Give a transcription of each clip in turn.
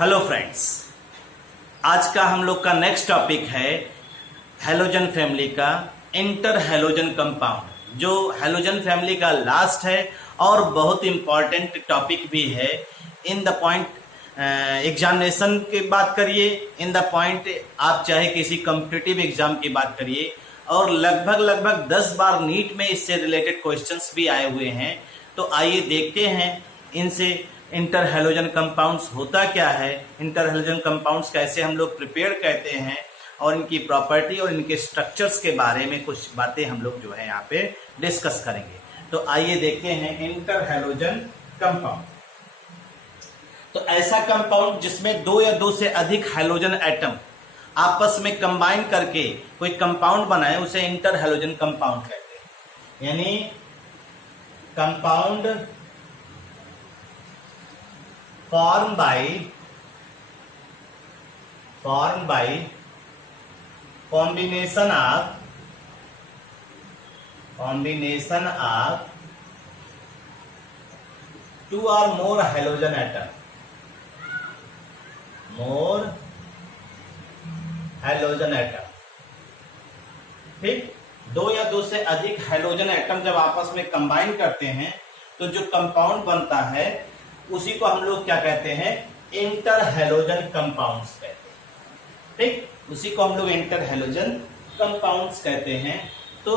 Hello friends, आज का हम लोग का नेक्स्ट टॉपिक है हैलोजन फैमिली का इंटर हैलोजन कंपाउंड, जो हैलोजन फैमिली का लास्ट है और बहुत इंपॉर्टेंट टॉपिक भी है। इन द पॉइंट एग्जामिनेशन की बात करिए, इन द पॉइंट आप चाहे किसी कॉम्पिटिटिव एग्जाम की बात करिए, और लगभग 10 बार नीट में इससे रिलेटेड क्वेश्चंस भी आए हुए हैं। तो आइए देखते हैं इनसे इंटर हैलोजन कंपाउंड्स होता क्या है, इंटर हैलोजन कंपाउंड्स कैसे हम लोग प्रिपेयर करते हैं, और इनकी प्रॉपर्टी और इनके स्ट्रक्चर्स के बारे में कुछ बातें हम लोग जो है यहाँ पे डिस्कस करेंगे। तो आइए देखते हैं इंटर हैलोजन कंपाउंड। तो ऐसा कंपाउंड जिसमें दो या दो से अधिक हैलोजन एटम आपस में कंबाइन करके कोई कंपाउंड बनाए उसे इंटर हैलोजन कंपाउंड कहते हैं। यानी compound formed by combination of two or more halogen atom, ठीक। दो या दो से अधिक हैलोजन एटम जब आपस में कंबाइन करते हैं तो जो कंपाउंड बनता है उसी को हम लोग क्या कहते हैं, इंटर हैलोजन कंपाउंड्स कहते हैं। ठीक, उसी को हम लोग इंटर हैलोजन कंपाउंड्स कहते हैं। तो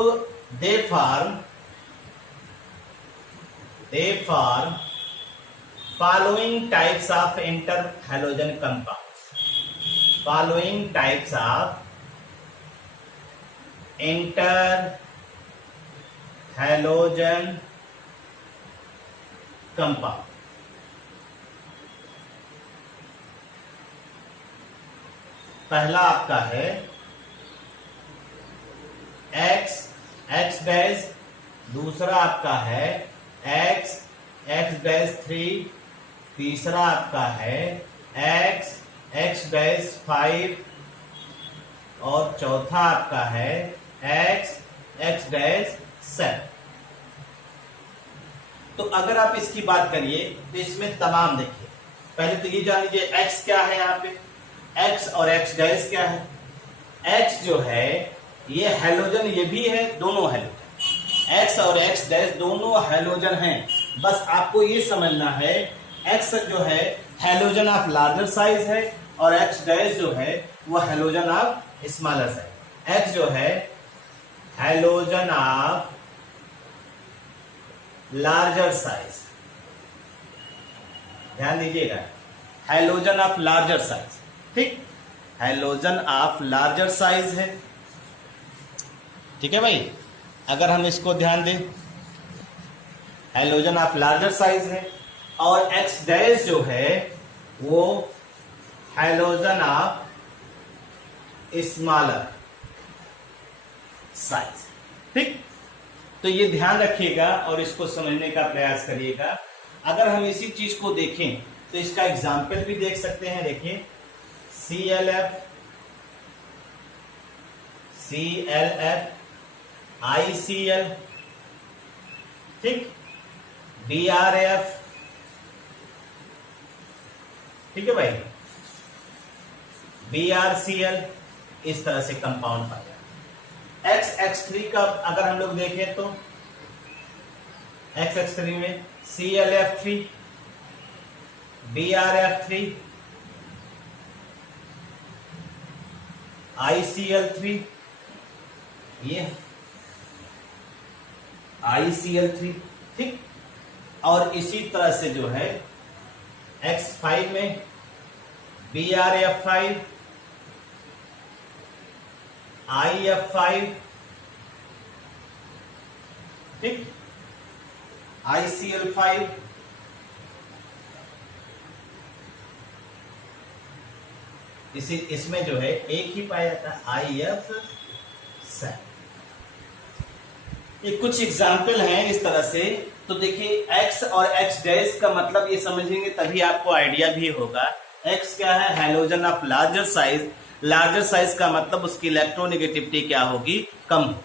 they form following types of inter halogen compounds, following types of inter halogen compound. पहला आपका है एक्स डैश, दूसरा आपका है एक्स डैश 3, तीसरा आपका है एक्स डैश 5 और चौथा आपका है एक्स डैश 7। तो अगर आप इसकी बात करिए तो इसमें तमाम देखिए, पहले तो ये जान लीजिए एक्स क्या है, यहाँ पे एक्स और एक्स डैश क्या है। एक्स जो है ये हैलोजन, ये भी है, दोनों हैलोजन, एक्स और एक्स डैश दोनों हैलोजन हैं। बस आपको ये समझना है एक्स जो है हैलोजन ऑफ लार्जर साइज है और एक्स डैश जो है वो halogen of smaller size. X जो है हैलोजन ऑफ लार्जर साइज, ध्यान दीजिएगा, हैलोजन ऑफ लार्जर साइज, ठीक, हैलोजन ऑफ लार्जर साइज है। ठीक है भाई, अगर हम इसको ध्यान दें, हैलोजन ऑफ लार्जर साइज है, और एक्स डैश जो है वो हैलोजन ऑफ स्मॉलर साइज। ठीक, तो ये ध्यान रखिएगा और इसको समझने का प्रयास करिएगा। अगर हम इसी चीज को देखें तो इसका एग्जाम्पल भी देख सकते हैं। देखिए CLF, ICL, ठीक, BRF, ठीक है भाई, BRCL, इस तरह से कंपाउंड पाया। XX3 का अगर हम लोग देखें तो XX3 में CLF3, BRF3, ICL3, ये ICL3, ठीक। और इसी तरह से जो है X5 में BRF5, IF5, ठीक, ICL5, इसमें जो है एक ही पाया जाता है IF7। ये कुछ एग्जाम्पल हैं इस तरह से। तो देखिए एक्स और एक्स डैश का मतलब ये समझेंगे तभी आपको आइडिया भी होगा। एक्स क्या है, halogen of larger size, larger size का मतलब उसकी इलेक्ट्रोनेगेटिविटी क्या होगी, कम हो।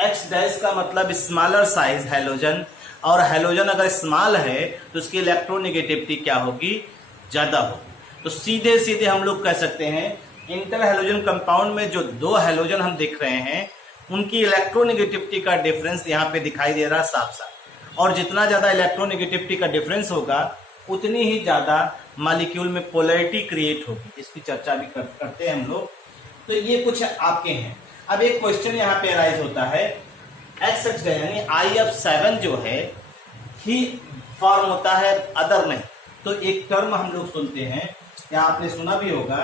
एक्स डैश का मतलब स्मॉलर साइज हैलोजन, और हैलोजन अगर स्मॉल है तो उसकी इलेक्ट्रोनेगेटिविटी क्या होगी, ज्यादा होगी। तो सीधे सीधे हम लोग कह सकते हैं इंटर हेलोजन कंपाउंड में जो दो हेलोजन हम देख रहे हैं उनकी इलेक्ट्रोनेगेटिविटी का डिफरेंस यहाँ पे दिखाई दे रहा है साफ साफ। और जितना ज्यादा इलेक्ट्रोनेगेटिविटी का डिफरेंस होगा उतनी ही ज्यादा मॉलिक्यूल में पोलैरिटी क्रिएट होगी। इसकी चर्चा भी करते हैं हम लोग। तो ये कुछ आपके हैं। अब एक क्वेश्चन यहाँ पे अराइज होता है, एक्स यानी IF7 जो है ही फॉर्म होता है, अदर नहीं। तो एक टर्म हम लोग सुनते हैं या आपने सुना भी होगा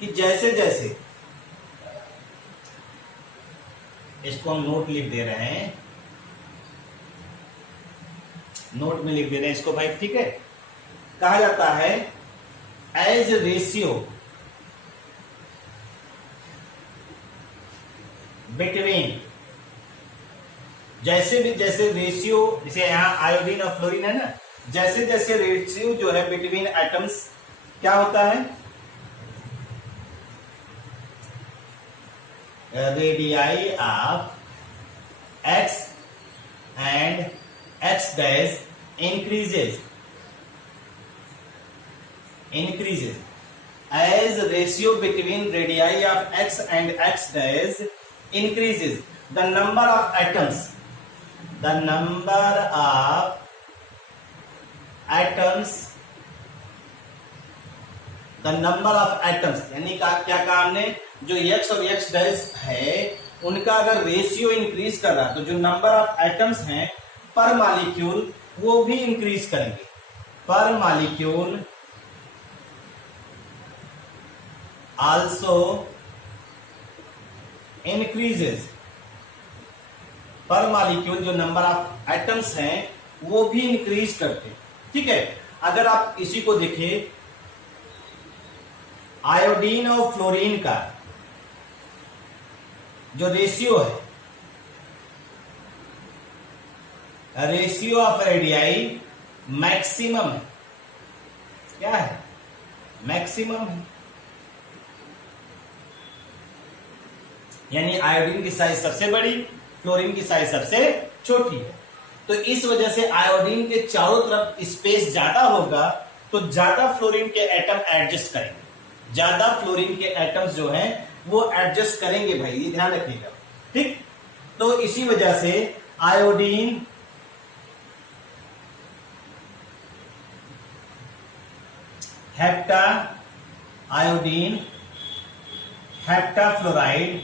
कि जैसे जैसे, इसको हम नोट लिख दे रहे हैं, नोट में लिख दे रहे हैं इसको भाई, ठीक है। कहा जाता है एज रेशियो बिटवीन, जैसे भी जैसे रेशियो, जैसे यहां आयोडीन और फ्लोरीन है ना, जैसे जैसे रेशियो जो है बिटवीन एटम्स क्या होता है, radii of x and x dash increases as ratio between radii of x and x dash increases, the number of atoms यानी क्या कहा हमने, जो x और x डैश है उनका अगर रेशियो इंक्रीज कर रहा है तो जो नंबर ऑफ एटम्स हैं पर मॉलिक्यूल वो भी इंक्रीज करेंगे। पर मॉलिक्यूल आल्सो इंक्रीजेस, पर मॉलिक्यूल जो नंबर ऑफ एटम्स हैं वो भी इंक्रीज करते हैं, ठीक है। अगर आप इसी को देखिए, आयोडीन और फ्लोरीन का जो रेशियो है, रेशियो ऑफ रेडियाई मैक्सिमम है, क्या है, मैक्सिमम है। यानी आयोडीन की साइज सबसे बड़ी, फ्लोरीन की साइज सबसे छोटी है। तो इस वजह से आयोडीन के चारों तरफ स्पेस ज्यादा होगा तो ज्यादा फ्लोरीन के एटम एडजस्ट करेंगे, ज्यादा फ्लोरीन के एटम्स जो हैं वो एडजस्ट करेंगे भाई, ये ध्यान रखिएगा, ठीक। तो इसी वजह से आयोडीन हेप्टा आयोडीन हेप्टाफ्लोराइड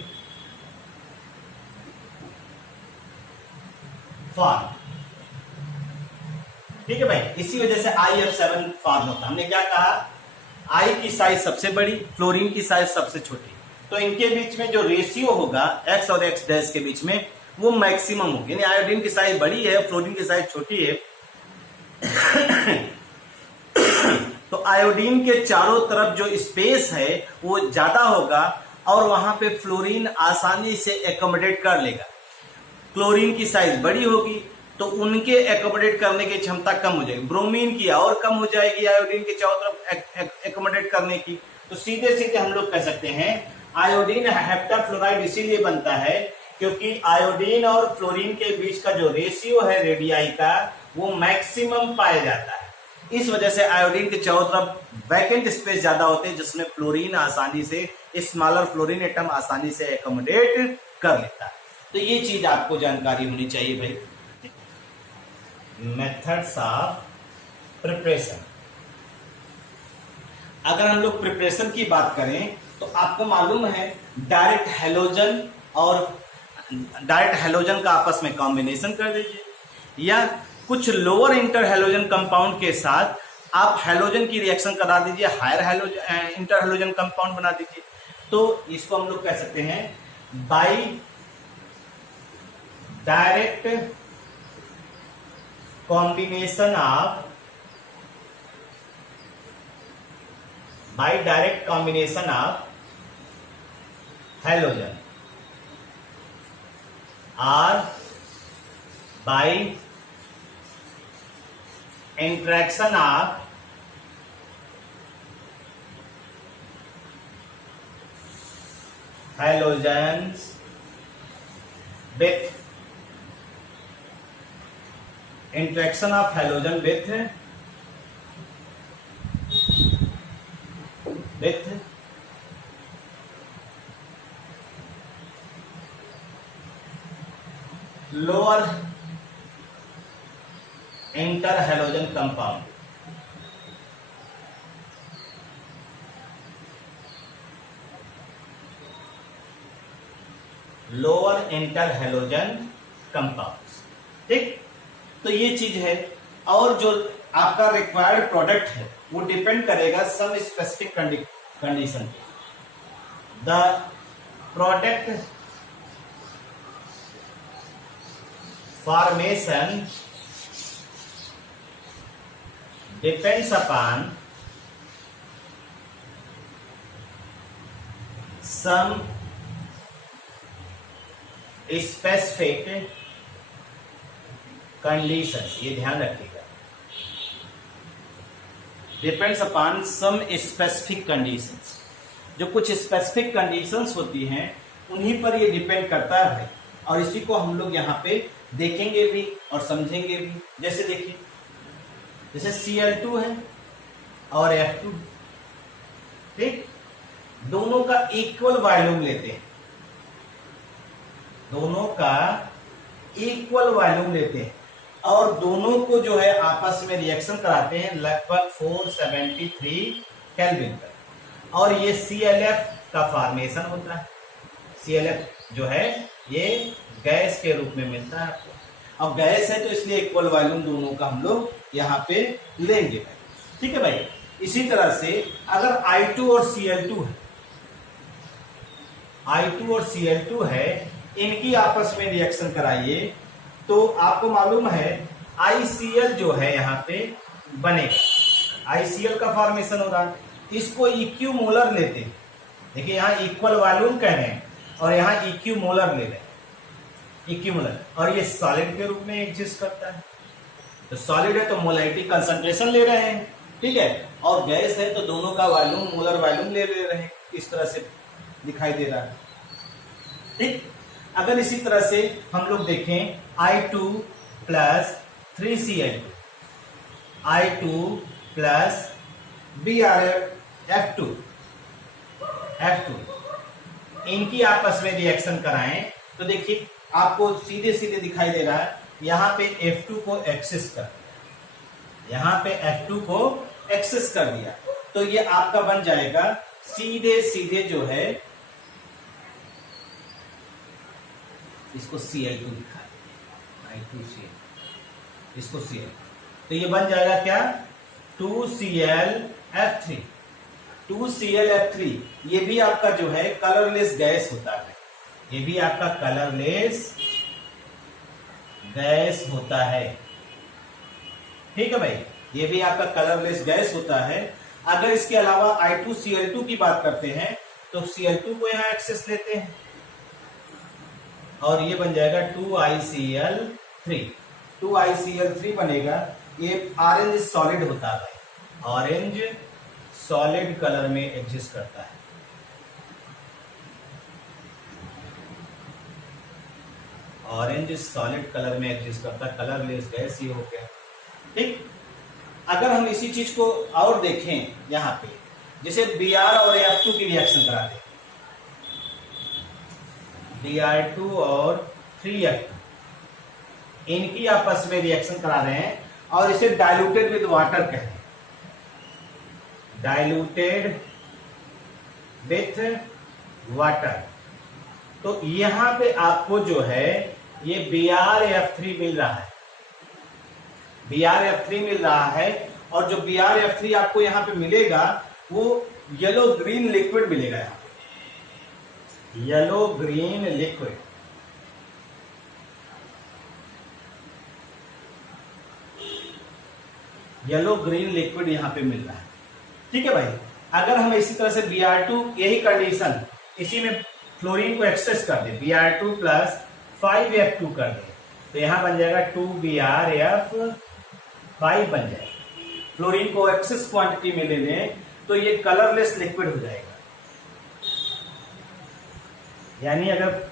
फॉर्म, ठीक है भाई। इसी वजह से IF7 फॉर्म होता है। हमने क्या कहा, आई की साइज सबसे बड़ी, फ्लोरीन की साइज सबसे छोटी, तो इनके बीच में जो रेशियो होगा एक्स और एक्स डैश के बीच में वो मैक्सिमम होगी। यानी आयोडीन की साइज बड़ी है, फ्लोरीन की साइज छोटी है तो आयोडीन के चारों तरफ जो स्पेस है वो ज्यादा होगा और वहां पे फ्लोरीन आसानी से एकोमोडेट कर लेगा। क्लोरीन की साइज बड़ी होगी तो उनके एकोमोडेट करने की क्षमता कम हो जाएगी, ब्रोमीन की और कम हो जाएगी आयोडीन के चारों तरफ एकोमोडेट करने की। तो सीधे सीधे हम लोग कह सकते हैं आयोडीन हेप्टाफ्लोराइड इसीलिए बनता है क्योंकि आयोडीन और फ्लोरीन के बीच का जो रेशियो है रेडियाई का वो मैक्सिमम पाया जाता है। इस वजह से आयोडीन के चारों तरफ वैकेंट स्पेस ज्यादा होते हैं जिसमें फ्लोरीन आसानी से, स्मॉलर फ्लोरीन एटम आसानी से एकोमोडेट कर लेता है। तो ये चीज आपको जानकारी होनी चाहिए भाई। मेथड्स ऑफ प्रिपरेशन, अगर हम लोग प्रिपरेशन की बात करें तो आपको मालूम है डायरेक्ट हैलोजन और डायरेक्ट हैलोजन का आपस में कॉम्बिनेशन कर दीजिए या कुछ लोअर इंटर हैलोजन कंपाउंड के साथ आप हैलोजन की रिएक्शन करा दीजिए, higher halogen inter halogen compound बना दीजिए। तो इसको हम लोग कह सकते हैं by direct combination of halogen और by interaction of halogens with interaction of halogen with with lower inter halogen compound. Lower inter halogen compounds. ठीक, तो ये चीज है। और जो आपका रिक्वायर्ड प्रोडक्ट है वो डिपेंड करेगा सम स्पेसिफिक कंडीशन पे। The product formation depends upon some specific conditions. ये ध्यान रखिएगा, depends upon some specific conditions. जो कुछ स्पेसिफिक कंडीशंस होती हैं उन्हीं पर ये डिपेंड करता है, और इसी को हम लोग यहाँ पे देखेंगे भी और समझेंगे भी। जैसे देखिए, जैसे Cl2 है और F2, ठीक, दोनों का इक्वल वॉल्यूम लेते हैं, दोनों का इक्वल वॉल्यूम लेते हैं और दोनों को जो है आपस में रिएक्शन कराते हैं लगभग 473 केल्विन पर, और ये ClF का फॉर्मेशन होता है। ClF जो है ये गैस के रूप में मिलता है आपको, और गैस है तो इसलिए इक्वल वॉल्यूम दोनों का हम लोग यहाँ पे लेंगे भाई। ठीक है भाई। इसी तरह से अगर I2 और Cl2 है, I2 और Cl2 है, इनकी आपस में रिएक्शन कराइए तो आपको मालूम है ICl जो है यहाँ पे बनेगा। ICl का फॉर्मेशन होगा, इसको इक्यू मोलर लेते हैं। देखिए यहाँ इक्वल वॉल्यूम कह रहे हैं और यहाँ इक्यू मोलर ले रहे हैं, इक्यू मोलर, और ये सॉलिड के रूप में एग्जिस्ट करता है। तो सॉलिड है तो मोलैरिटी कंसंट्रेशन ले रहे हैं, ठीक है, और गैस है तो दोनों का वॉल्यूम मोलर वॉल्यूम ले रहे हैं। इस तरह से दिखाई दे रहा है। ठीक, अगर इसी तरह से हम लोग देखें I2 plus 3Cl2, I2 plus BrF2, इनकी आपस में रिएक्शन कराएं तो देखिए आपको सीधे सीधे दिखाई दे रहा है, यहां पे F2 को एक्सेस कर दिया, यहां पे F2 को एक्सेस कर दिया, तो ये आपका बन जाएगा सीधे सीधे जो है, इसको Cl2 दिखा, I2Cl, इसको Cl, तो ये बन जाएगा क्या, 2ClF3। 2ClF3 ये भी आपका जो है कलरलेस गैस होता है, ये भी आपका कलरलेस गैस होता है। ठीक है भाई, ये भी आपका कलरलेस गैस होता है। अगर इसके अलावा I2Cl2 की बात करते हैं तो Cl2 को यहां एक्सेस लेते हैं और ये बन जाएगा 2ICl3। 2ICl3 बनेगा, ये ऑरेंज सॉलिड होता है, ऑरेंज सॉलिड कलर में एग्जिस्ट करता है। ऑरेंज सॉलिड कलर में एग्जिस्ट करता है, कलरलेस गैस ये हो गया। ठीक, अगर हम इसी चीज को और देखें यहाँ पे, जैसे Br और F2 की रिएक्शन कराते हैं, Br2 और 3F2, इनकी आपस में रिएक्शन करा रहे हैं और इसे डाइल्यूटेड विद वाटर कहते हैं, डाइल्यूटेड विथ वाटर। तो यहां पे आपको जो है ये BrF3 मिल रहा है, BrF3 मिल रहा है, और जो BrF3 आपको यहां पे मिलेगा वो येलो ग्रीन लिक्विड मिलेगा, यहां पे yellow green liquid. Yellow green liquid यहां पे मिल रहा है। ठीक है भाई, अगर हम इसी तरह से Br2, यही कंडीशन, इसी में फ्लोरीन को एक्सेस कर दे, Br2 प्लस 5F2 कर दे, तो यहां बन जाएगा 2BrF5 बन जाएगा। फ्लोरीन को एक्सेस क्वांटिटी में ले लें तो ये कलरलेस लिक्विड हो जाएगा। यानी अगर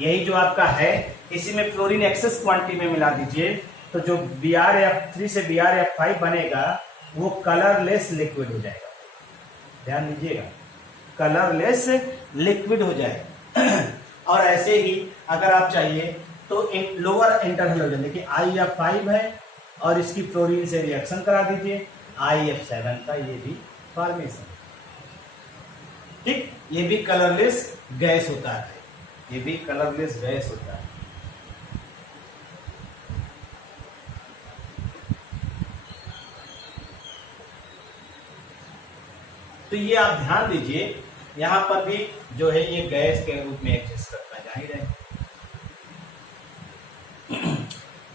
यही जो आपका है इसी में फ्लोरीन एक्सेस क्वांटिटी में मिला दीजिए तो जो BrF3 से BrF5 बनेगा वो कलरलेस लिक्विड हो जाएगा। ध्यान दीजिएगा, कलरलेस लिक्विड हो जाए। और ऐसे ही अगर आप चाहिए तो लोअर इंटर हेलोजन, देखिए IF5 है और इसकी फ्लोरीन से रिएक्शन करा दीजिए, IF7 का ये भी फॉर्मेशन, ठीक, ये भी कलरलेस गैस होता है, ये भी कलरलेस गैस होता है। तो ये आप ध्यान दीजिए, यहां पर भी जो है ये गैस के रूप में एग्जिस्ट करता है, जाहिर है।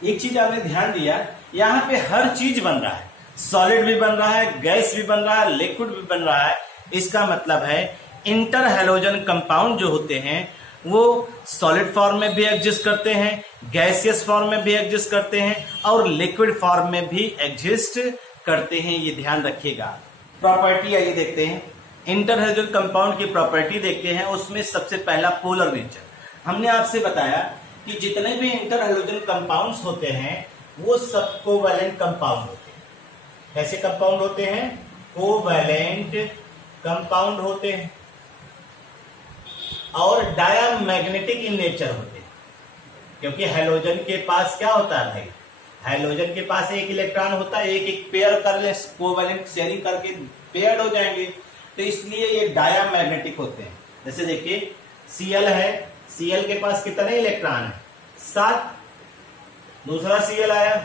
एक चीज आपने ध्यान दिया, यहाँ पे हर चीज बन रहा है, सॉलिड भी बन रहा है, गैस भी बन रहा है, लिक्विड भी बन रहा है। इसका मतलब है इंटर हैलोजन कंपाउंड जो होते हैं वो सॉलिड फॉर्म में भी एग्जिस्ट करते हैं, गैसियस फॉर्म में भी एग्जिस्ट करते हैं और लिक्विड फॉर्म में भी एग्जिस्ट करते हैं, ये ध्यान रखिएगा। प्रॉपर्टी आइए देखते हैं, इंटर हैलोजन कंपाउंड की प्रॉपर्टी देखते हैं। उसमें सबसे पहला पोलर नेचर। हमने आपसे बताया कि जितने भी इंटर हैलोजन कंपाउंड्स होते हैं वो सब कोवैलेंट कंपाउंड होते हैं। कैसे कंपाउंड होते हैं? कोवैलेंट कंपाउंड होते हैं और डायामैग्नेटिक इन नेचर होते हैं, क्योंकि हैलोजन के पास क्या होता है भाई, हैलोजन के पास एक इलेक्ट्रॉन होता है, एक एक पेयर कर ले, कोवैलेंट शेयरिंग करके पेयर्ड हो जाएंगे, तो इसलिए ये डायामैग्नेटिक होते हैं। जैसे देखिए Cl है, Cl के पास कितने इलेक्ट्रॉन है? 7। दूसरा Cl आया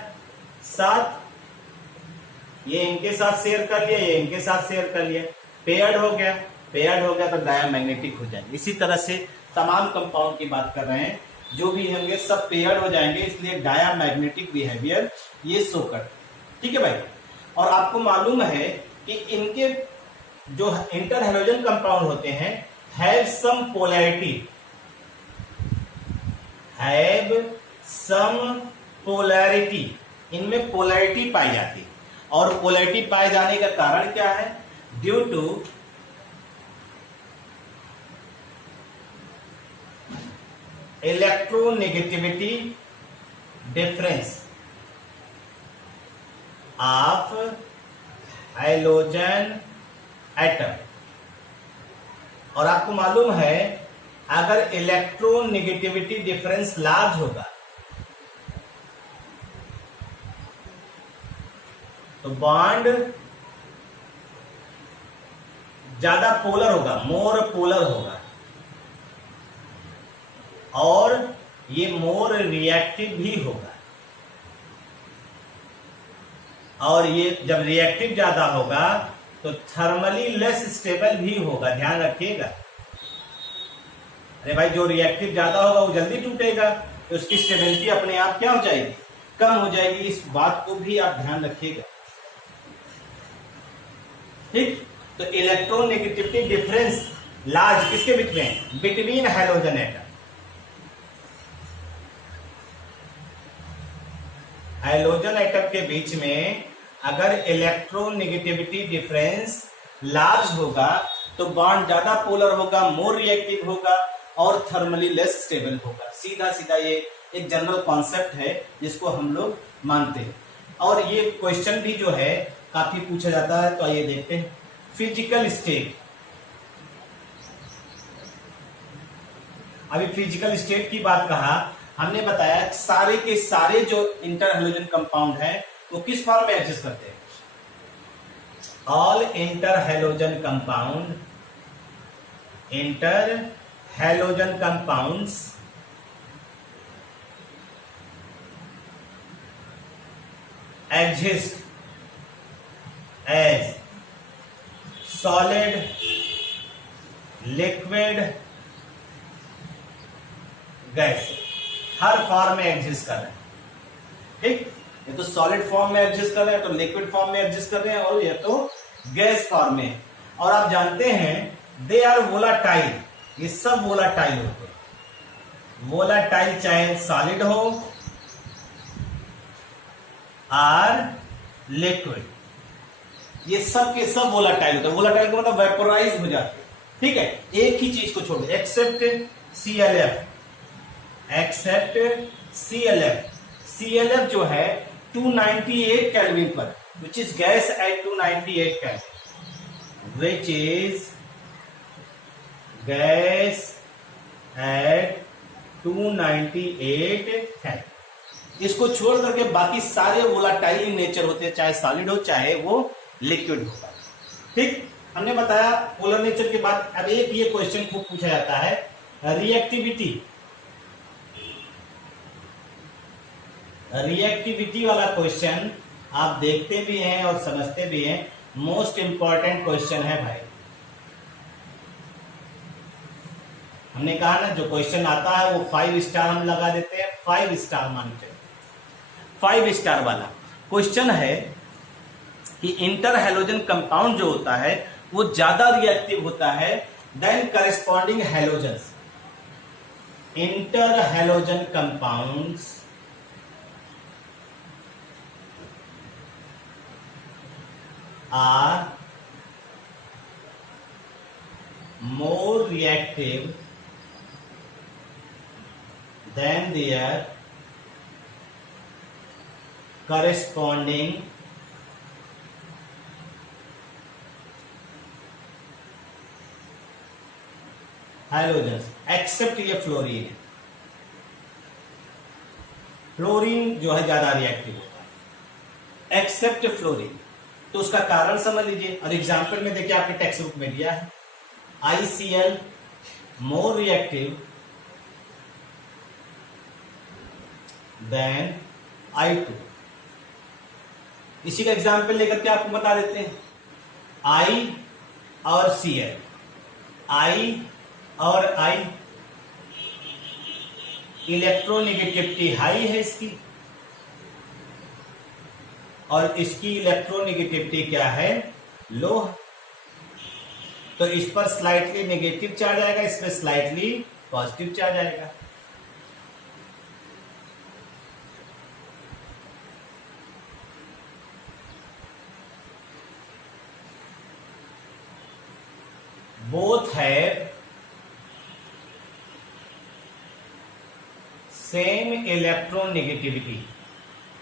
7, ये इनके साथ शेयर कर लिया, ये इनके साथ शेयर कर लिया, पेयर्ड हो गया, पेयर्ड हो गया तो डायामैग्नेटिक हो जाएंगे। इसी तरह से तमाम कंपाउंड की बात कर रहे हैं, जो भी होंगे सब पेयर्ड हो जाएंगे, इसलिए डायामैग्नेटिक बिहेवियर ये शो करते हैं। ठीक है भाई। और आपको मालूम है कि इनके जो इंटर हैलोजन कंपाउंड होते हैं have some polarity, have some polarity, इनमें पोलैरिटी पाई जाती है। और पोलैरिटी पाए जाने का कारण क्या है? Due to electronegativity difference of halogen atom. और आपको मालूम है अगर इलेक्ट्रोनेगेटिविटी डिफरेंस लार्ज होगा तो बॉन्ड ज्यादा पोलर होगा, मोर पोलर होगा, और ये मोर रिएक्टिव भी होगा। और ये जब रिएक्टिव ज्यादा होगा तो थर्मली लेस स्टेबल भी होगा, ध्यान रखिएगा। अरे भाई, जो रिएक्टिव ज्यादा होगा वो जल्दी टूटेगा, तो उसकी स्टेबिलिटी अपने आप क्या हो जाएगी? कम हो जाएगी। इस बात को भी आप ध्यान रखिएगा। ठीक, तो इलेक्ट्रोनेगेटिविटी डिफरेंस लार्ज किसके बीच में? Between halogen atom. Halogen atom के बीच में अगर इलेक्ट्रोनेगेटिविटी डिफरेंस लार्ज होगा तो बॉन्ड ज्यादा पोलर होगा, मोर रिएक्टिव होगा और थर्मली लेस स्टेबल होगा। सीधा सीधा ये एक जनरल कॉन्सेप्ट है जिसको हम लोग मानते हैं। और ये क्वेश्चन भी जो है काफी पूछा जाता है, तो आइए देखते हैं। फिजिकल स्टेट, अभी फिजिकल स्टेट की बात कहा, हमने बताया सारे के सारे जो इंटर हैलोजन कंपाउंड है वो किस फॉर्म में एग्जिस्ट करते हैं? All inter halogen compound, inter halogen compounds exist as solid, liquid, gas, हर फॉर्म में एग्जिस्ट कर रहे हैं। ठीक, ये तो सॉलिड फॉर्म में एग्जिस्ट कर रहे हैं, तो लिक्विड फॉर्म में एग्जिस्ट कर रहे हैं, और ये तो गैस फॉर्म में। और आप जानते हैं दे आर वोलाटाइल, ये सब वोलाटाइल होते हैं। वोलाटाइल चाहे सॉलिड हो और लिक्विड, ये सब के सब वोलाटाइल होते हैं। वोलाटाइल का मतलब वेपोराइज हो जाते हैं। ठीक है, एक ही चीज को छोड़ except ClF, except ClF। ClF जो है 298 केल्विन पर, which is gas at 298 kelvin. which is gas at 298 है। इसको छोड़ करके बाकी सारे वोलाटाइल इन नेचर होते हैं, चाहे सॉलिड हो चाहे वो लिक्विड होगा। ठीक, हमने बताया पोलर नेचर के बाद अब एक ये क्वेश्चन खूब पूछा जाता है, रिएक्टिविटी वाला क्वेश्चन आप देखते भी हैं और समझते भी हैं, मोस्ट इंपॉर्टेंट क्वेश्चन है भाई। हमने कहा ना जो क्वेश्चन आता है वो 5 स्टार हम लगा देते हैं, 5 स्टार मानते हैं। 5 स्टार वाला क्वेश्चन है कि इंटर हैलोजन कंपाउंड जो होता है वो ज्यादा रिएक्टिव होता है than corresponding halogens. Inter halogen compounds are more reactive than their corresponding halogens except ये फ्लोरीन। फ्लोरीन जो है ज्यादा रिएक्टिव होता है एक्सेप्ट फ्लोरीन। तो उसका कारण समझ लीजिए और एग्जाम्पल में देखिए आपके टेक्स्ट बुक में दिया है ICl more reactive than I2। इसी का एग्जाम्पल लेकर के आपको बता देते हैं I और Cl, I और I इलेक्ट्रोनेगेटिविटी हाई है इसकी और इसकी इलेक्ट्रोनेगेटिविटी क्या है, लो। तो इस पर स्लाइटली नेगेटिव चार्ज आएगा, इस पर स्लाइटली पॉजिटिव चार्ज आएगा। बोथ है same electronegativity,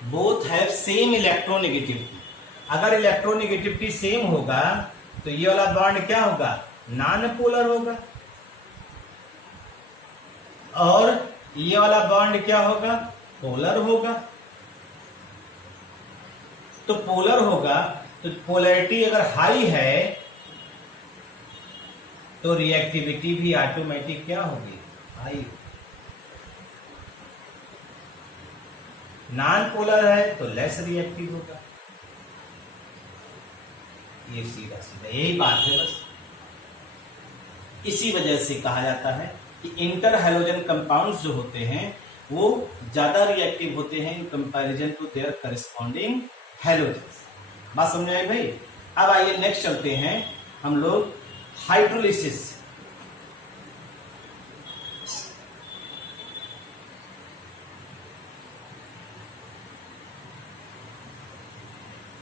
both have same electronegativity. अगर इलेक्ट्रोनेगेटिविटी सेम होगा तो ये वाला बॉन्ड क्या होगा, नॉन पोलर होगा, और ये वाला बॉन्ड क्या होगा, पोलर होगा। तो पोलर होगा तो पोलैरिटी अगर हाई है तो रिएक्टिविटी भी ऑटोमेटिक क्या होगी, हाई। नॉन पोलर है तो लेस रिएक्टिव होगा। ये सीधा सीधा यही बात है बस। इसी वजह से कहा जाता है कि इंटर हैलोजन कंपाउंड्स जो होते हैं वो ज्यादा रिएक्टिव होते हैं in comparison to their corresponding halogens. बात समझ आई भाई। अब आइए नेक्स्ट चलते हैं हम लोग हाइड्रोलिसिस।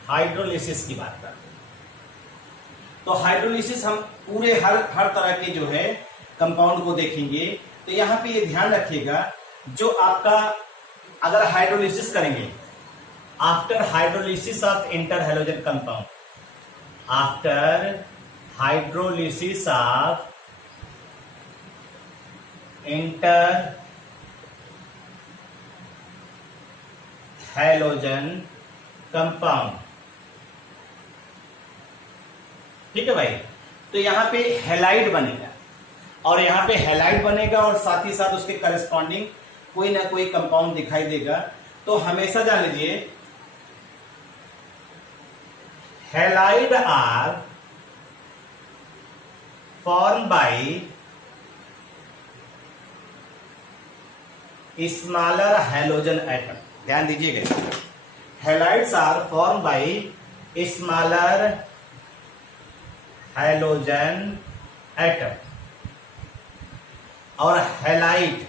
हाइड्रोलिसिस की बात करते हैं तो हाइड्रोलिसिस हम पूरे हर तरह के जो है कंपाउंड को देखेंगे। तो यहां पे ये ध्यान रखिएगा, जो आपका अगर हाइड्रोलिसिस करेंगे after hydrolysis of inter halogen compound, after hydrolysis of inter halogen compound, ठीक है भाई। तो यहां पे हैलाइड बनेगा और यहां पे हैलाइड बनेगा और साथ ही साथ उसके करस्पॉन्डिंग कोई ना कोई कंपाउंड दिखाई देगा। तो हमेशा जान लीजिए halide are form by smaller halogen atom. ध्यान दीजिएगा, halides are form by smaller halogen atom. और हैलाइड,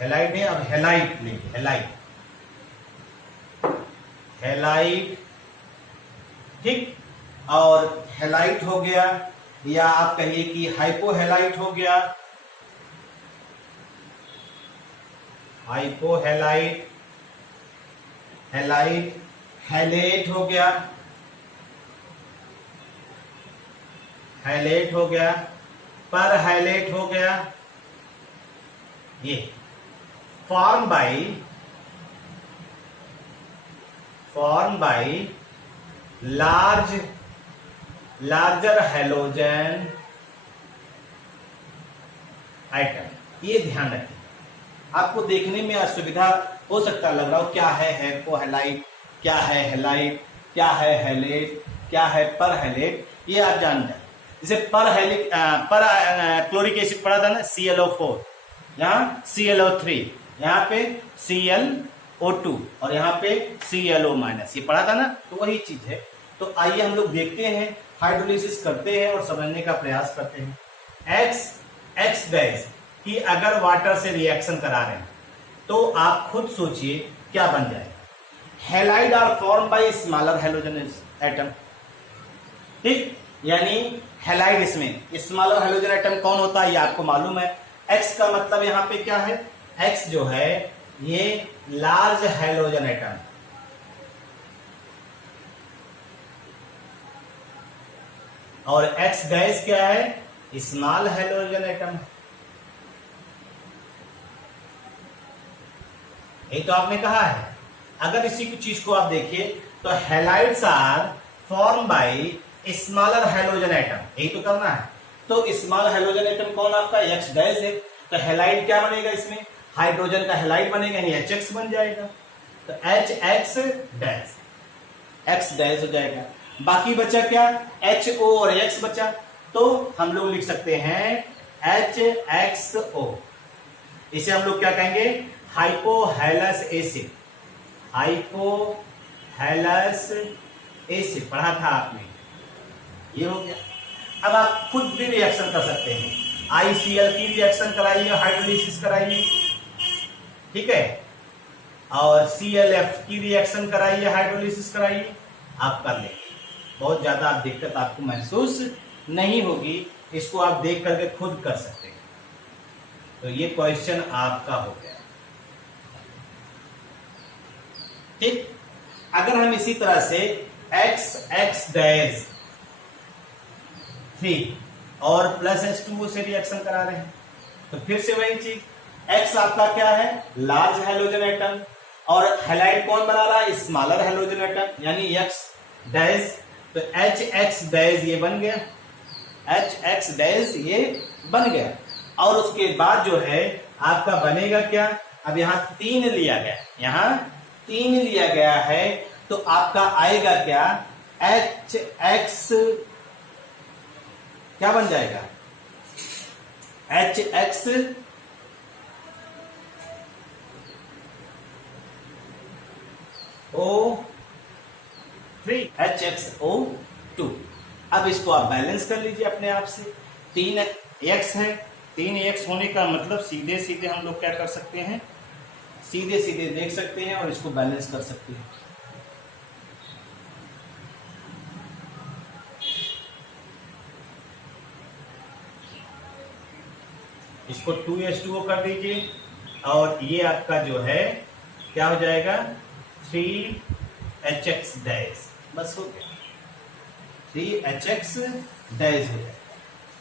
हैलाइड नहीं, अब हैलाइट लेंगे, हैलाइट, हैलाइट, ठीक। और हैलाइट हो गया, या आप कहिए कि हाइपोहैलाइट हो गया, हाइपोहैलाइट, हैलाइट, हैलेट हो गया, हैलेट हो गया, पर हैलेट हो गया, ये form by larger halogen item. ये ध्यान रखें, आपको देखने में असुविधा हो सकता लग रहा हो, क्या है हेको हैलाइट, क्या है हैलाइट, क्या है हैलेट, क्या है पर हैलेट, ये आप जान जाए। जैसे पर क्लोरिक एसिड पढ़ा था ना, ClO4, यहाँ ClO3, यहाँ पे ClO2 और यहाँ पे ClO-, ये पढ़ा था ना, तो वही चीज है। तो आइए हम लोग देखते हैं, हाइड्रोलिसिस करते हैं और समझने का प्रयास करते हैं। एक्स गैस की अगर वाटर से रिएक्शन करा रहे हैं तो आप खुद सोचिए क्या बन जाएगा। Halide are form by smaller halogen atom, ठीक, यानी हैलाइड इसमें स्मॉलर हैलोजन एटम कौन होता है ये आपको मालूम है। एक्स का मतलब यहां पे क्या है, एक्स जो है ये लार्ज हैलोजन एटम, और एक्स गैस क्या है, स्मॉल हैलोजन एटम। ये तो आपने कहा है। अगर इसी की चीज को आप देखिए तो halides are form by smaller halogen atom, यही तो करना है। तो स्मॉल हैलोजन एटम कौन आपका, एक्स डैश है। तो हैलाइड क्या बनेगा, इसमें हाइड्रोजन का हैलाइड बनेगा, यानी HX बन जाएगा। तो HX डैश, एक्स डैश हो जाएगा। बाकी बचा क्या, HO और X बचा, तो हम लोग लिख सकते हैं HXO। इसे हम लोग क्या कहेंगे, हाइपोहैलस एसिड, हाइपोहैलस एसिड पढ़ा था आपने, ये हो गया। अब आप खुद भी रिएक्शन कर सकते हैं, ICl की रिएक्शन कराइए, हाइड्रोलिसिस कराइए, ठीक है, और ClF की रिएक्शन कराइए, हाइड्रोलिसिस कराइए, आप कर लेंगे। बहुत ज्यादा आप दिक्कत आपको महसूस नहीं होगी, इसको आप देख करके खुद कर सकते हैं। तो ये क्वेश्चन आपका हो गया, ठीक। अगर हम इसी तरह से X डैश 3 और प्लस H2O से रिएक्शन करा रहे हैं, तो फिर से वही चीज, X आपका क्या है, लार्ज हैलोजन एटम, और हैलाइड कौन बना रहा है, स्मॉलर हैलोजन एटम, यानी X डैश। तो HX डैश ये बन गया, HX डैश ये बन गया। और उसके बाद जो है आपका बनेगा क्या, अब यहां 3 लिया गया, यहां 3 लिया गया है, तो आपका आएगा क्या, HX क्या बन जाएगा, HX O3, HXO2। अब इसको आप बैलेंस कर लीजिए अपने आप से, 3x है, 3x होने का मतलब सीधे सीधे हम लोग क्या कर सकते हैं, सीधे सीधे देख सकते हैं और इसको बैलेंस कर सकते हैं। इसको 2H2O कर दीजिए, और ये आपका जो है क्या हो जाएगा, 3HX डैश, बस हो गया, 3HX डैश हो जाएगा,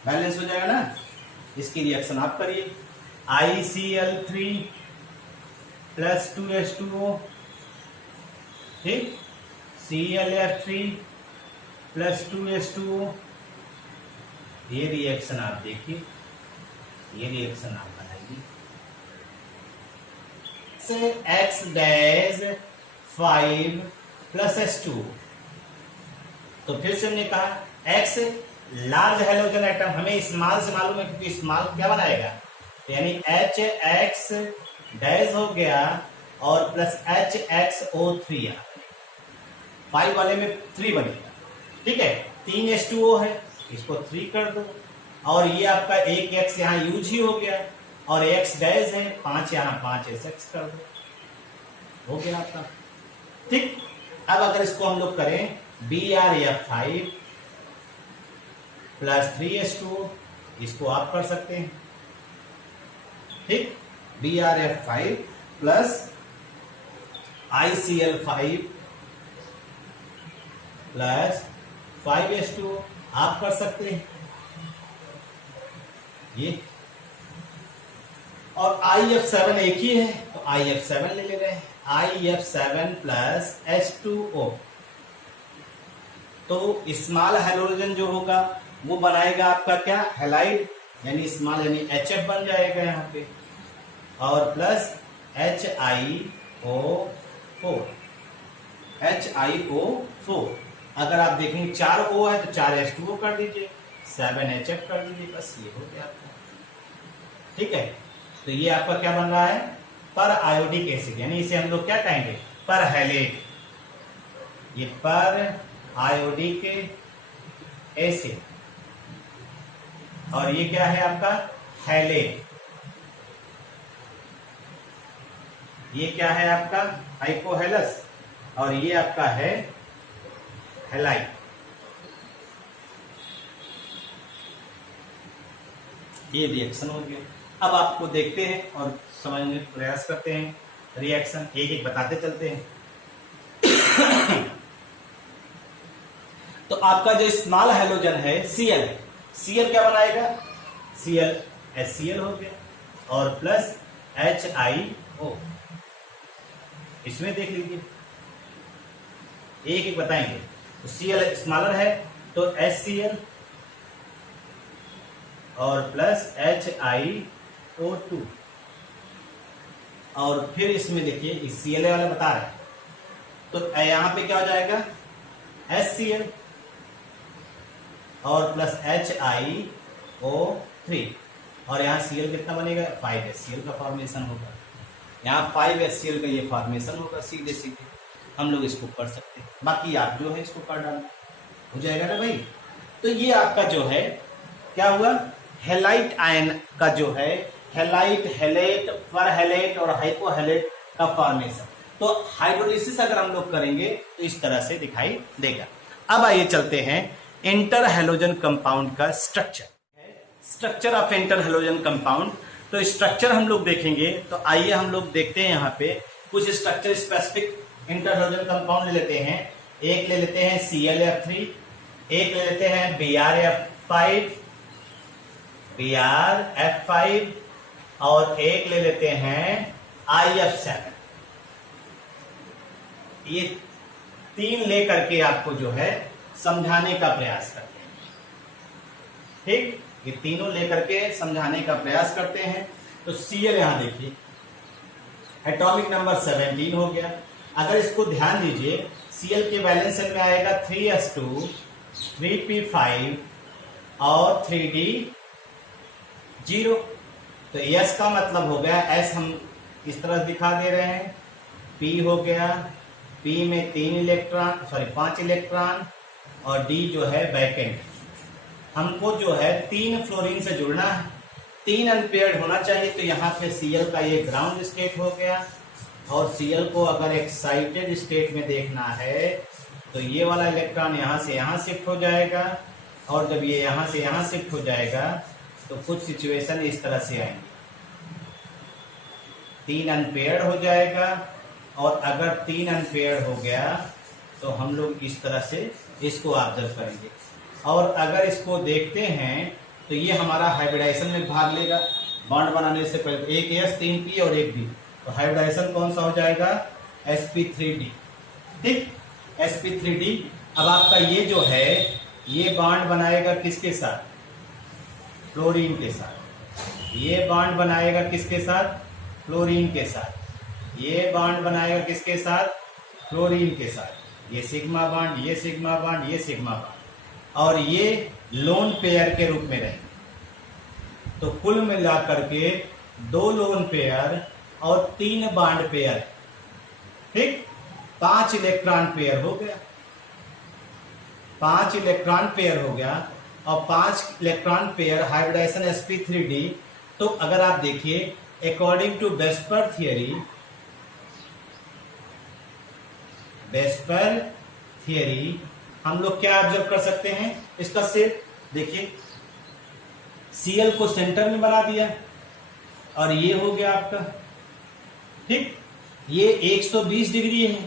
बैलेंस हो जाएगा ना। इसकी रिएक्शन आप करिए, ICl3 प्लस 2H2O, ठीक, ClF3 प्लस 2H2O, ये रिएक्शन आप देखिए, ये रिएक्शन आप बनाइए। से X डैश 5 प्लस H2, तो फिर से हमने कहा X लार्ज हैलोजन एटम, हमें स्मॉल से मालूम है क्योंकि स्मॉल क्या बनाएगा, यानी HX डैश हो गया और प्लस HXO3, 5 वाले में 3 बनेगा, ठीक है। 3H2O है, इसको 3 कर दो, और ये आपका एक X यहाँ यूज ही हो गया, और X डैश है 5, यहाँ 5SX कर दो, हो गया आपका, ठीक। अब अगर इसको हम लोग करें BrF5 प्लस 3H2O, इसको आप कर सकते हैं, ठीक, BrF5 plus ICl5 plus 5H2O आप कर सकते हैं, ये, और IF7 एक ही है तो IF7 ले रहे हैं, IF7 प्लस H2O। तो स्मॉल हाइड्रोजन जो होगा वो बनाएगा आपका क्या, हैलाइड, यानी स्मॉल यानी HF बन जाएगा यहाँ पे, और प्लस HiO4, HiO4। अगर आप देखेंगे 4 O है तो 4 H2O कर दीजिए, 7 HF कर दीजिए, बस ये हो गया आपका। ठीक है, तो ये आपका क्या बन रहा है, पर आयोडिक एसिड, यानी इसे हम लोग क्या कहेंगे, पर हैलेट। ये पर आयोडिक एसिड, और ये क्या है आपका, हैलेट। ये क्या है आपका, हाइपोहेलस, और ये आपका है हैलाइड। ये रिएक्शन हो गया। अब आपको देखते हैं और समझने का प्रयास करते हैं, रिएक्शन एक एक बताते चलते हैं। तो आपका जो स्मॉल हैलोजन है Cl, Cl क्या बनाएगा, Cl HCl हो गया, और प्लस HiO। इसमें देख लीजिए, एक एक बताएंगे। तो Cl स्मॉलर है तो HCl और प्लस HiO2, और फिर इसमें देखिए इस Cl वाला बता रहा है, तो यहां पे क्या हो जाएगा, HCl और प्लस HiO3, और यहाँ Cl कितना बनेगा, 5HCl का फॉर्मेशन होगा, यहाँ 5HCl का ये फॉर्मेशन होगा, सीधे सीधे हम लोग इसको कर सकते हैं। बाकी आप जो है इसको कर डालना, हो जाएगा ना भाई। तो ये आपका जो है क्या हुआ, हेलाइट आयन का जो है, हेलाइट, हेलेट, परहेलेट और हाइपोहेलेट का फॉर्मेशन। तो हाइड्रोलिसिस अगर हम लोग करेंगे तो इस तरह से दिखाई देगा। अब आइए चलते हैं इंटर हैलोजन कंपाउंड का structure, structure of inter halogen compound. तो स्ट्रक्चर हम लोग देखेंगे, तो आइए हम लोग देखते हैं यहाँ पे कुछ structure specific inter halogen compound ले लेते हैं। एक ले लेते हैं ClF3, एक ले लेते हैं BrF5, और एक ले लेते हैं IF7। ये तीन लेकर के आपको जो है समझाने का प्रयास करते हैं। ठीक, ये तीनों लेकर के समझाने का प्रयास करते हैं। तो Cl यहां देखिए, एटॉमिक नंबर 17 हो गया। अगर इसको ध्यान दीजिए, Cl के बैलेंस में आएगा 3s2, 3p5 और 3d0। तो S का मतलब हो गया, S हम इस तरह दिखा दे रहे हैं, P हो गया, P में 5 इलेक्ट्रॉन, और D जो है बैकेंड। हमको जो है 3 फ्लोरीन से जुड़ना है, 3 अनपेयर्ड होना चाहिए। तो यहाँ पे Cl का ये ग्राउंड स्टेट हो गया, और Cl को अगर एक्साइटेड स्टेट में देखना है तो ये वाला इलेक्ट्रॉन यहाँ से यहाँ शिफ्ट हो जाएगा, और जब ये यहाँ से यहाँ शिफ्ट हो जाएगा तो कुछ सिचुएशन इस तरह से आएंगे, 3 अनपेयर्ड हो जाएगा। और अगर 3 अनपेयर्ड हो गया तो हम लोग इस तरह से इसको ऑब्जर्व करेंगे। और अगर इसको देखते हैं तो ये हमारा हाइब्रिडाइजेशन में भाग लेगा। बॉन्ड बनाने से पहले एक S 3p और एक D, तो हाइब्रिडाइजेशन कौन सा हो जाएगा, sp3d। ठीक, sp3d। अब आपका ये जो है ये बॉन्ड बनाएगा किसके साथ, फ्लोरीन के साथ। ये बॉन्ड बनाएगा किसके साथ, फ्लोरीन के साथ। ये बॉन्ड बनाएगा किसके साथ, फ्लोरीन के साथ। ये सिग्मा बॉन्ड, ये सिग्मा बॉन्ड, ये सिग्मा बॉन्ड, और ये लोन पेयर के रूप में रहेंगे। तो कुल मिला करके 2 लोन पेयर और 3 बॉन्ड पेयर। ठीक, 5 इलेक्ट्रॉन पेयर हो गया, 5 इलेक्ट्रॉन पेयर हो गया, और 5 इलेक्ट्रॉन पेयर हाइब्रिडाइजेशन sp3d। तो अगर आप देखिए अकॉर्डिंग टू वेस्पर थियरी हम लोग क्या ऑब्जर्व कर सकते हैं, इसका सेट देखिए, Cl को सेंटर में बना दिया, और ये हो गया आपका। ठीक, ये 120 डिग्री है।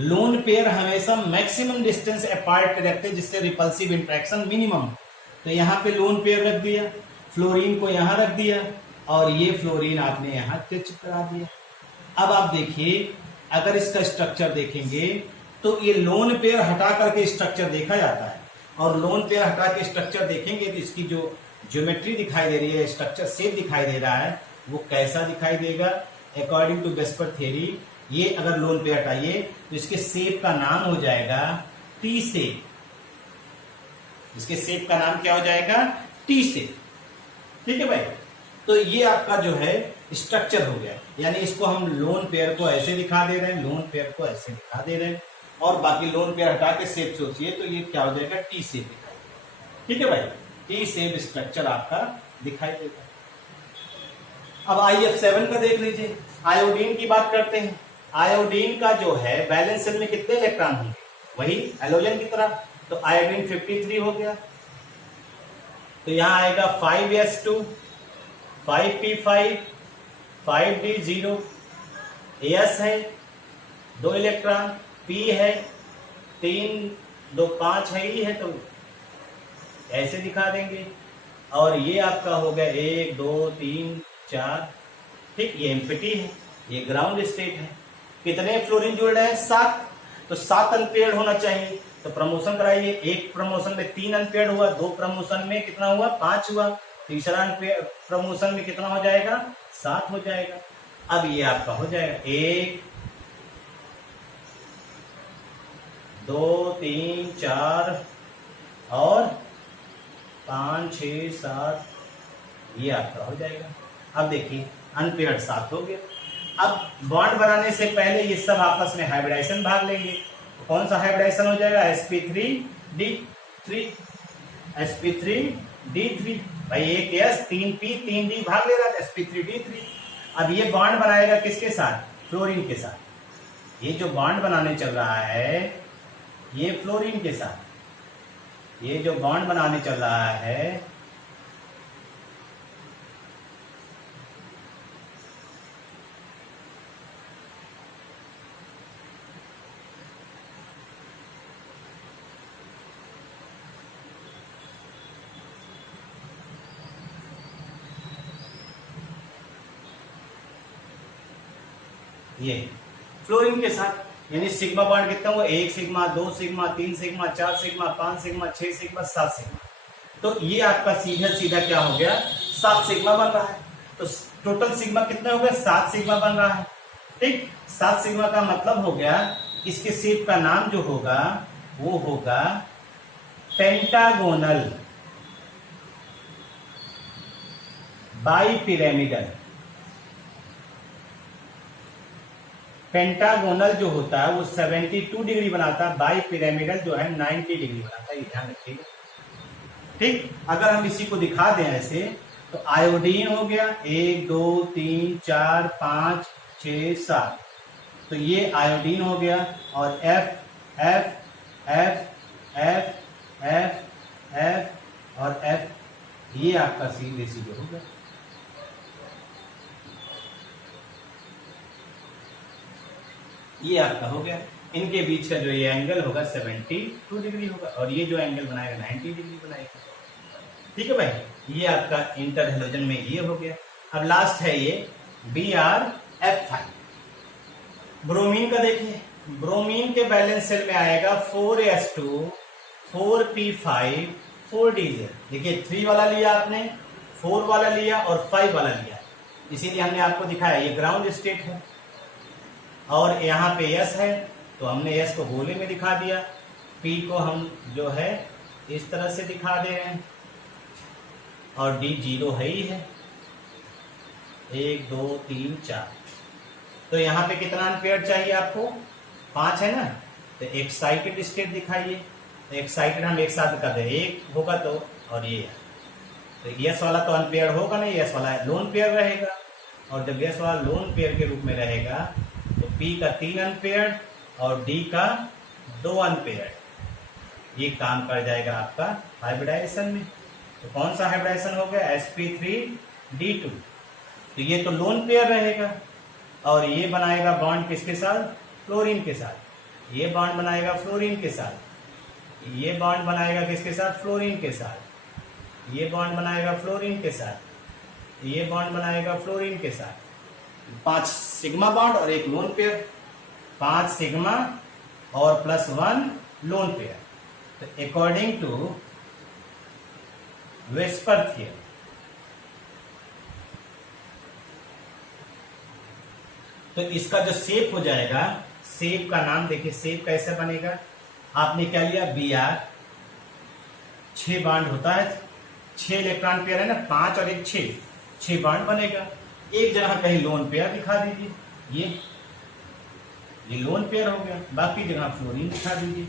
लोन पेयर हमेशा मैक्सिमम डिस्टेंस अपार्ट रखते हैं, जिससे रिपल्सिव इंट्रैक्शन मिनिमम। तो यहाँ पे लोन पेयर रख दिया, फ्लोरीन को यहां रख दिया और ये फ्लोरीन आपने यहां टच करा दिया। अब आप देखिए, अगर इसका स्ट्रक्चर देखेंगे तो ये लोन पेयर हटा करके स्ट्रक्चर देखा जाता है, और लोन पेयर हटा के स्ट्रक्चर देखेंगे तो इसकी जो ज्योमेट्री दिखाई दे रही है, स्ट्रक्चर शेप दिखाई दे रहा है, वो कैसा दिखाई देगा। अकॉर्डिंग टू वेस्पर थ्योरी, ये अगर लोन पेयर हटाइए तो इसके शेप का नाम हो जाएगा टी शेप। इसके शेप का नाम क्या हो जाएगा? T shape. ठीक है भाई, तो ये आपका जो है स्ट्रक्चर हो गया। यानी इसको हम लोन पेयर को ऐसे दिखा दे रहे हैं, लोन पेयर को ऐसे दिखा दे रहे हैं, और बाकी लोन पेयर हटा के शेप सोचिए तो ये क्या हो जाएगा? टी शेप दिखाई। ठीक है भाई, टी शेप स्ट्रक्चर आपका दिखाई देगा। अब IF7 का देख लीजिए, आयोडीन की बात करते हैं। आयोडीन का जो है वैलेंस शेल में कितने इलेक्ट्रॉन होंगे? वही हैलोजन की तरह, तो आयोडीन 53 हो गया। तो यहां आएगा 5s2, 5p5, 5d0, s है 2 इलेक्ट्रॉन, p है 3, 2 5 है, ई है, तो ऐसे दिखा देंगे। और ये आपका हो गया 1 2 3 4। ठीक, ये एम्प्टी है, ये ग्राउंड स्टेट है। कितने फ्लोरीन जुड़ रहे हैं? 7। तो 7 अनपेयर्ड होना चाहिए, तो प्रमोशन कराइए। एक प्रमोशन में 3 अनपेयर्ड हुआ, 2 प्रमोशन में कितना हुआ? 5 हुआ, तीसरा प्रमोशन में कितना हो जाएगा? 7 हो जाएगा। अब ये आपका हो जाएगा 1 2 3 4 और 5 6 7, ये आपका हो जाएगा। अब देखिए अनपेयर्ड 7 हो गया। अब बॉन्ड बनाने से पहले ये सब आपस में हाइब्रिडाइजेशन भाग लेंगे। तो कौन सा हाइब्रिडाइजेशन हो जाएगा? sp3d3, sp3d3। भाई एक s 3p 3d भाग ले रहा है, sp3d3। अब ये बॉन्ड बनाएगा किसके साथ? फ्लोरीन के साथ। ये जो बॉन्ड बनाने चल रहा है ये फ्लोरीन के साथ। ये जो बॉन्ड बनाने चल रहा है ये फ्लोरीन के साथ, यानी सिग्मा बॉन्ड कितना हुआ? 1 sigma, 2 sigma, 3 sigma, 4 sigma, 5 sigma, 6 sigma, 7 sigma. तो ये आपका सीधा सीधा क्या हो गया? 7 सिग्मा बन रहा है। तो टोटल सिग्मा कितना हो गया? 7 सिग्मा बन रहा है। ठीक, 7 सिग्मा का मतलब हो गया इसके शेप का नाम जो होगा वो होगा पेंटागोनल बाइपिरामिडल। पेंटागोनल जो होता है वो 72 डिग्री बनाता है, बाई पिरामिडल जो है 90 डिग्री बनाता है, ये ध्यान रखिएगा। ठीक, अगर हम इसी को दिखा दें ऐसे तो आयोडीन हो गया 1 2 3 4 5 6 7, तो ये आयोडीन हो गया। और F F F F F F और F, ये आपका सीधे सीधे हो गया। ये आपका हो गया। इनके बीच का जो ये एंगल होगा 72 डिग्री होगा, और ये जो एंगल बनाएगा 90 डिग्री बनाएगा। ठीक है भाई, ये आपका इंटर हैलोजन में ये हो गया। अब लास्ट है ये BrF5। ब्रोमीन का देखिए, ब्रोमीन के बैलेंस सेल में आएगा 4s2, 4p5, 4d0। देखिए 3 वाला लिया आपने, 4 वाला लिया और 5 वाला लिया, इसीलिए हमने आपको दिखाया ये ग्राउंड स्टेट है। और यहाँ पे S है तो हमने S को गोले में दिखा दिया, P को हम जो है इस तरह से दिखा दे रहे हैं, और D 0 है ही है। 1 2 3 4, तो यहाँ पे कितना अनपेयर्ड चाहिए आपको? 5 है ना, तो एक्साइटेड स्टेट दिखाइए। तो एक्साइटेड हम एक साथ कर दे, 1 होगा तो, और ये है तो S वाला तो अनपेयर्ड होगा नहीं, S वाला लोन पेयर रहेगा। और जब S वाला लोन पेयर के रूप में रहेगा तो P का 3 अनपेयर्ड और D का 2 अनपेयर्ड, ये काम कर जाएगा आपका हाइब्रिडाइजेशन में। तो कौन सा हाइब्रिडाइजेशन हो गया? sp3d2। तो ये तो लोन पेयर रहेगा, और ये बनाएगा बॉन्ड किसके साथ? फ्लोरीन के साथ। ये बॉन्ड बनाएगा फ्लोरीन के साथ, ये बॉन्ड बनाएगा किसके साथ? फ्लोरीन के साथ। ये बॉन्ड बनाएगा फ्लोरीन के साथ, ये बॉन्ड बनाएगा फ्लोरीन के साथ, 5 सिग्मा बॉन्ड और एक लोन पेयर। 5 सिग्मा और +1 लोन पेयर। तो अकॉर्डिंग टू वेस्पर थियरम, तो इसका जो शेप हो जाएगा, शेप का नाम देखिए, शेप कैसे बनेगा। आपने क्या लिया, Br, 6 बॉन्ड होता है, 6 इलेक्ट्रॉन पेयर है ना, 5 और 1 6 बॉन्ड बनेगा। एक जगह कहीं लोन पेयर दिखा दीजिए, ये लोन पेयर हो गया, बाकी जगह फ्लोरीन दिखा दीजिए।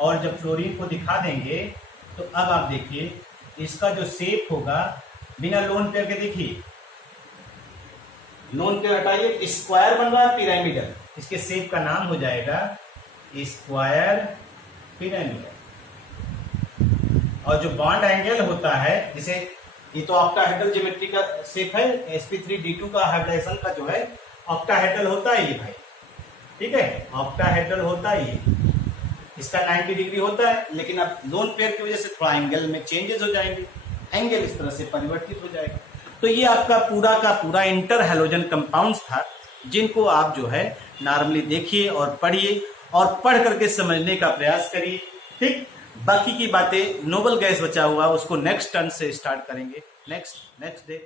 और जब फ्लोरीन को दिखा देंगे तो अब आप देखिए इसका जो शेप होगा बिना लोन पेयर के, देखिए लोन पेयर हटाइए, स्क्वायर बन रहा है पिरामिडल। इसके शेप का नाम हो जाएगा स्क्वायर पिरामिडल। और जो बॉन्ड एंगल होता है, जैसे ये तो ऑक्टाहेड्रल ज्योमेट्री का शेप है, sp3d2 का हाइब्रिडाइजेशन का जो है ऑक्टाहेड्रल होता है ये भाई, ठीक है, ऑक्टाहेड्रल होता है ये, इसका 90 डिग्री होता है। लेकिन अब लोन पेयर की वजह से थोड़ा एंगल में चेंजेस हो जाएंगे, एंगल इस तरह से परिवर्तित हो जाएगा। तो ये आपका पूरा का पूरा इंटर हैलोजन कंपाउंड्स था, जिनको आप जो है नॉर्मली देखिए और पढ़िए और पढ़ करके समझने का प्रयास करिए, ठीक। बाकी की बातें नोबल गैस बचा हुआ उसको नेक्स्ट टर्न से स्टार्ट करेंगे, नेक्स्ट डे।